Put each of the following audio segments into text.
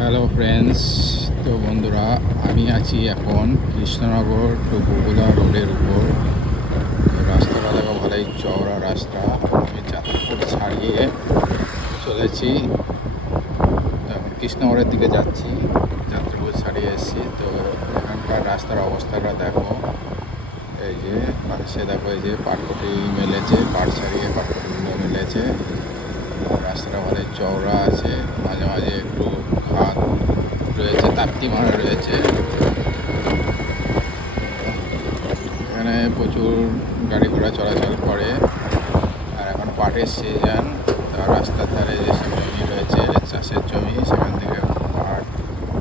Hello friends, তো বন্ধুরা, আমি আছি এখন কৃষ্ণনগর টু বগুড়া রোডের উপর। তো রাস্তাটা দেখো, ভালোই চওড়া রাস্তা। আমি চাঁদপুর ছাড়িয়ে চলেছি, এখন কৃষ্ণনগরের দিকে যাচ্ছি। চাঁদপুর ছাড়িয়ে এসেছি। তো এখানকার রাস্তার অবস্থাটা দেখো, এই যে পাশে দেখো, এই যে পাটকুটি মেলেছে, পাট ছাড়িয়ে পাটকুটিগুলো মেলেছে। রাস্তাটা ভালোই চওড়া আছে, মাঝে মাঝে একটু খাদ রয়েছে, তাপ্তি মারা রয়েছে। এখানে প্রচুর গাড়ি ঘোড়া চলাচল করে। আর এখন পাটের সিজন। রাস্তার ধারে যেসব জমি রয়েছে, চাষের জমি, সেখান থেকে পাট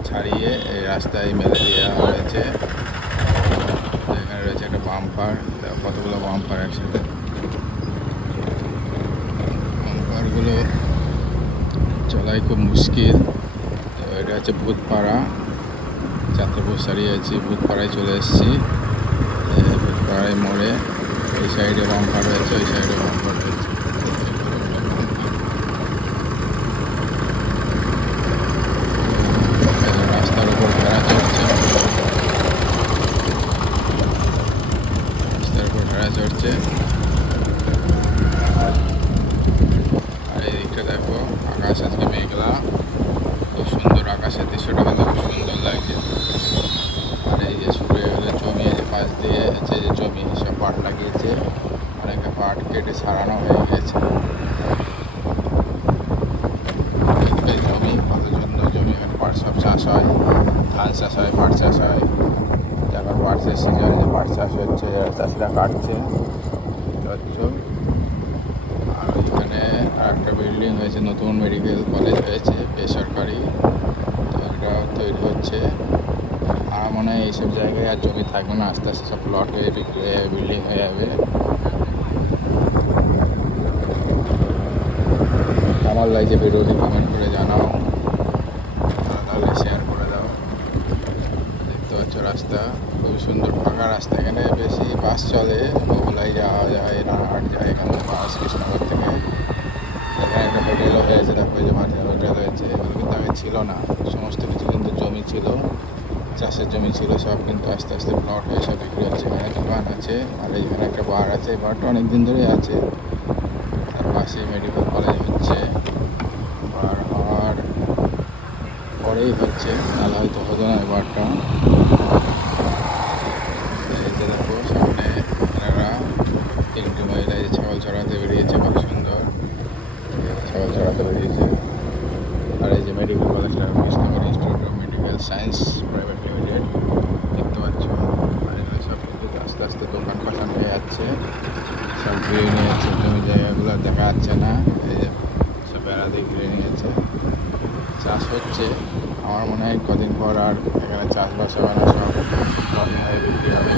ছাড়িয়ে এই রাস্তায় মেলে দেওয়া হয়েছে। এখানে রয়েছে একটা বাম্পার, কতগুলো বাম্পার একসাথে। বাম্পারগুলো চলাই খুব মুশকিল। তো এটা হচ্ছে ভূতপাড়া, চাঁদপুর ছাড়িয়ে আছি, ভূতপাড়ায় চলে এসেছি। ভূতপাড়ায় মোড়ে এই সাইডে বাম্পার রয়েছে, ওই সাইডে বাম্পার রয়েছে। রাস্তার উপর ভেড়া চড়ছে, রাস্তার উপর ভেড়া চড়ছে। আর এই দিকটা দেখো, আকাশ আজকে মেঘলা, খুব সুন্দর আকাশের দৃশ্যটা কিন্তু খুব সুন্দর লাগছে। আর এই যে শুরু হয়ে গেলে জমি, এই যে পাশ দিয়ে হচ্ছে যে জমি, সব পাট লাগিয়েছে, অনেকে পাট কেটে ছাড়ানো হয়ে গেছে। এই জমি কত সুন্দর জমি, এখানে পাট সব চাষ হয়, ধান চাষ হয়, পাট চাষ হয়। এখন পাটের সিজনে যে পাট চাষ হচ্ছে, চাষিরা কাটছে। আর এখানে একটা বিল্ডিং হয়েছে, নতুন মেডিকেল কলেজ হয়েছে, বেসরকারি। তো এটা তৈরি হচ্ছে। আমার মনে হয় এইসব জায়গায় আর জমি থাকবে না, আস্তে আস্তে সব প্লট হয়ে বিক্রি হয়ে বিল্ডিং হয়ে যাবে। আমার লাগছে ভিডিওটি কমেন্ট করে জানাও, তাহলে শেয়ার করে দাও। দেখতে পাচ্ছ রাস্তা খুবই সুন্দর, ফাঁকা রাস্তা। এখানে বেশি বাস চলে, বগুড়ায় যাওয়া যায়, রানাঘাট যায়, এখানে বাস কৃষ্ণনগর থেকে। এখানে একটা হোটেলও হয়েছে, দেখো এই যে মাঠে হোটেল হয়েছে। এগুলো কিন্তু আগে ছিল না, সমস্ত কিছু কিন্তু জমি ছিল, চাষের জমি ছিল, সব কিন্তু আস্তে আস্তে প্লট হয়ে সব বিক্রি হচ্ছে। এখানে দোকান আছে, আর এখানে একটা বার আছে, বারটা অনেক দিন ধরেই আছে। তার পাশে মেডিকেল কলেজ হচ্ছে, বার হওয়ার পরেই হচ্ছে, নাহলে হয়তো হতো না এই বারটা। এই যে দেখো সামনে এনারা তিনটি মহিলা যে ছাগল চড়াতে বেরিয়েছে, খুব সুন্দর ছাগল চড়াতে বেরিয়েছে। আর এই যে মেডিকেল কলেজটা, Krishnanagar institute of medical science private limited, দেখতে পাচ্ছ। আর এগুলো সব কিন্তু আস্তে আস্তে দোকান পাশান হয়ে যাচ্ছে, সব ঘিরে নিয়েছে, জমি জায়গাগুলো দেখা যাচ্ছে না। এই যে সব বেড়া দিয়ে ঘিরে নিয়েছে, চাষ হচ্ছে। আমার মনে হয় কদিন পর আর এখানে চাষবাস হবে না, সব বিক্রি হবে।